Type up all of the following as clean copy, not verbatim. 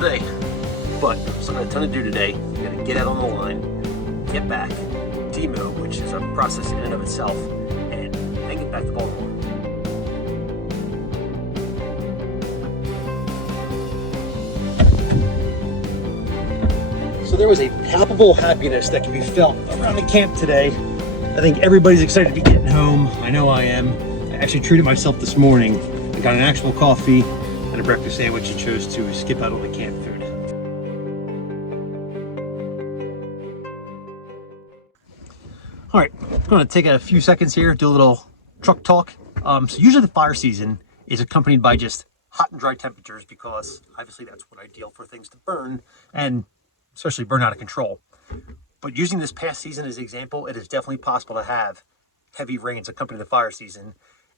Day, but still got a ton to do today. We gotta get out on the line, get back, demo, which is a process in and of itself, and then get back to Baltimore. So there was a palpable happiness that can be felt around the camp today. I think everybody's excited to be getting home. I know I am. I actually treated myself this morning. I got an actual coffee and a breakfast sandwich and chose to skip out on the camp food. All right, I'm going to take a few seconds here, do a little truck talk. So usually the fire season is accompanied by just hot and dry temperatures because obviously that's what ideal for things to burn and especially burn out of control. But using this past season as an example, it is definitely possible to have heavy rains accompany the fire season.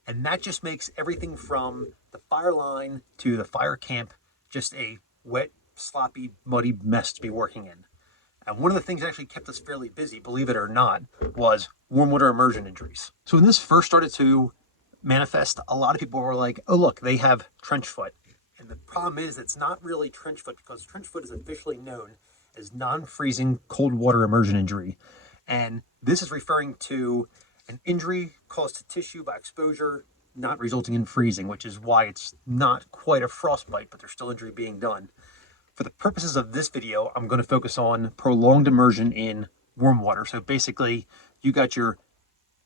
And that just makes everything from the fire line to the fire camp just a wet, sloppy, muddy mess to be working in. And one of the things that actually kept us fairly busy, believe it or not, was warm water immersion injuries. So when this first started to manifest, a lot of people were like, oh, look, they have trench foot. And the problem is it's not really trench foot because trench foot is officially known as non-freezing cold water immersion injury. And this is referring to an injury caused to tissue by exposure, not resulting in freezing, which is why it's not quite a frostbite, but there's still injury being done. For the purposes of this video, I'm going to focus on prolonged immersion in warm water. So basically, you got your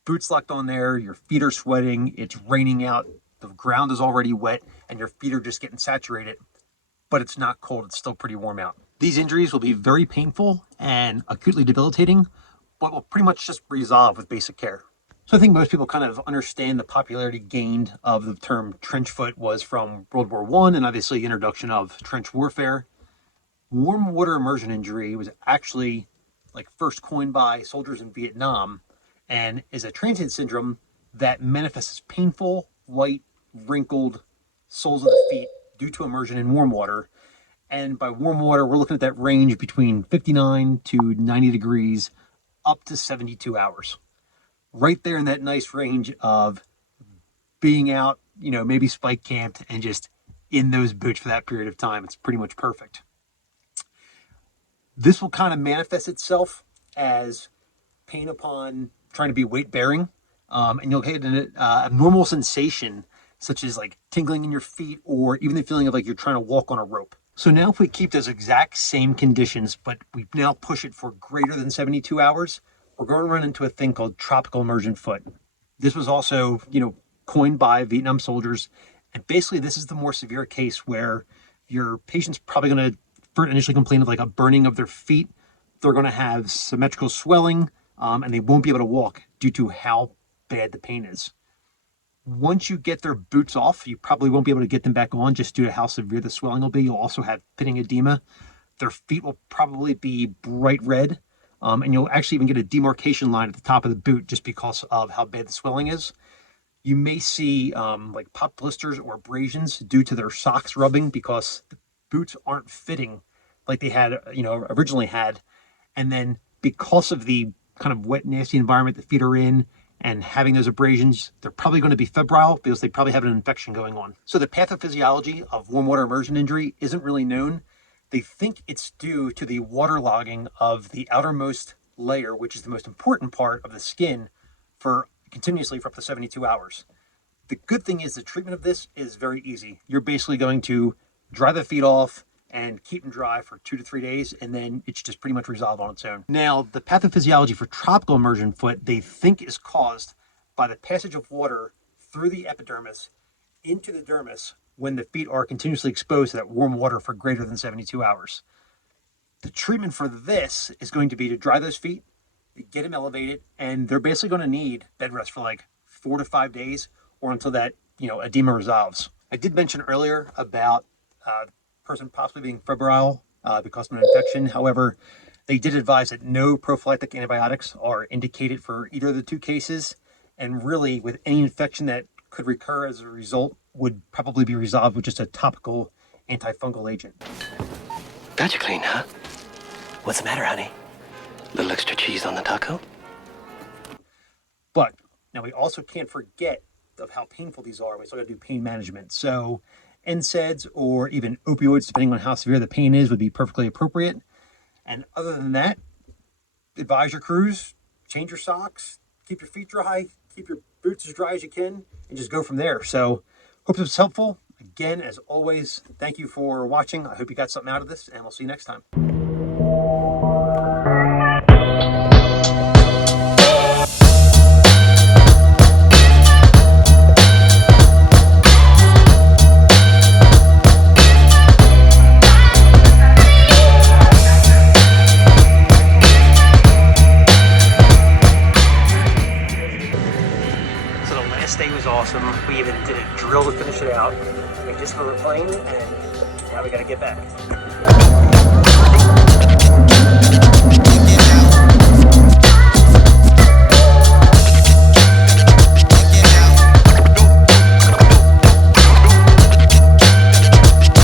boots locked on there, your feet are sweating, it's raining out, the ground is already wet, and your feet are just getting saturated, but it's not cold, it's still pretty warm out. These injuries will be very painful and acutely debilitating, but will pretty much just resolve with basic care. So I think most people kind of understand the popularity gained of the term trench foot was from World War I and obviously the introduction of trench warfare. Warm water immersion injury was actually first coined by soldiers in Vietnam and is a transient syndrome that manifests as painful, white, wrinkled soles of the feet due to immersion in warm water. And by warm water, we're looking at that range between 59 to 90 degrees up to 72 hours. Right there in that nice range of being out, maybe spike camped and just in those boots for that period of time. It's pretty much perfect. This will kind of manifest itself as pain upon trying to be weight bearing. And you'll get an abnormal sensation such as tingling in your feet or even the feeling of you're trying to walk on a rope. So now if we keep those exact same conditions, but we now push it for greater than 72 hours, we're going to run into a thing called tropical immersion foot. This was also, coined by Vietnam soldiers. And basically this is the more severe case where your patient's probably going to initially complain of a burning of their feet. They're going to have symmetrical swelling and they won't be able to walk due to how bad the pain is. Once you get their boots off, you probably won't be able to get them back on just due to how severe the swelling will be. You'll also have pitting edema. Their feet will probably be bright red. And you'll actually even get a demarcation line at the top of the boot just because of how bad the swelling is. You may see pop blisters or abrasions due to their socks rubbing because the boots aren't fitting like they had, originally had. And then because of the kind of wet, nasty environment the feet are in and having those abrasions, they're probably going to be febrile because they probably have an infection going on. So the pathophysiology of warm water immersion injury isn't really known. They think it's due to the waterlogging of the outermost layer, which is the most important part of the skin, continuously for up to 72 hours. The good thing is the treatment of this is very easy. You're basically going to dry the feet off and keep them dry for 2 to 3 days, and then it's just pretty much resolved on its own. Now, the pathophysiology for tropical immersion foot, they think is caused by the passage of water through the epidermis into the dermis when the feet are continuously exposed to that warm water for greater than 72 hours. The treatment for this is going to be to dry those feet, get them elevated, and they're basically going to need bed rest for 4 to 5 days or until that, edema resolves. I did mention earlier about the person possibly being febrile because of an infection. However, They did advise that no prophylactic antibiotics are indicated for either of the two cases, and really with any infection that could recur as a result would probably be resolved with just a topical antifungal agent. Got you clean, huh? What's the matter, honey? Little extra cheese on the taco? But now we also can't forget of how painful these are. We still got to do pain management. So NSAIDs or even opioids, depending on how severe the pain is, would be perfectly appropriate. And other than that, advise your crews, change your socks, keep your feet dry, keep your boots as dry as you can, and just go from there. So hope this was helpful. Again, as always, thank you for watching. I hope you got something out of this, and we'll see you next time. Last day was awesome. We even did a drill to finish it out. We just were playing, and now we got to get back.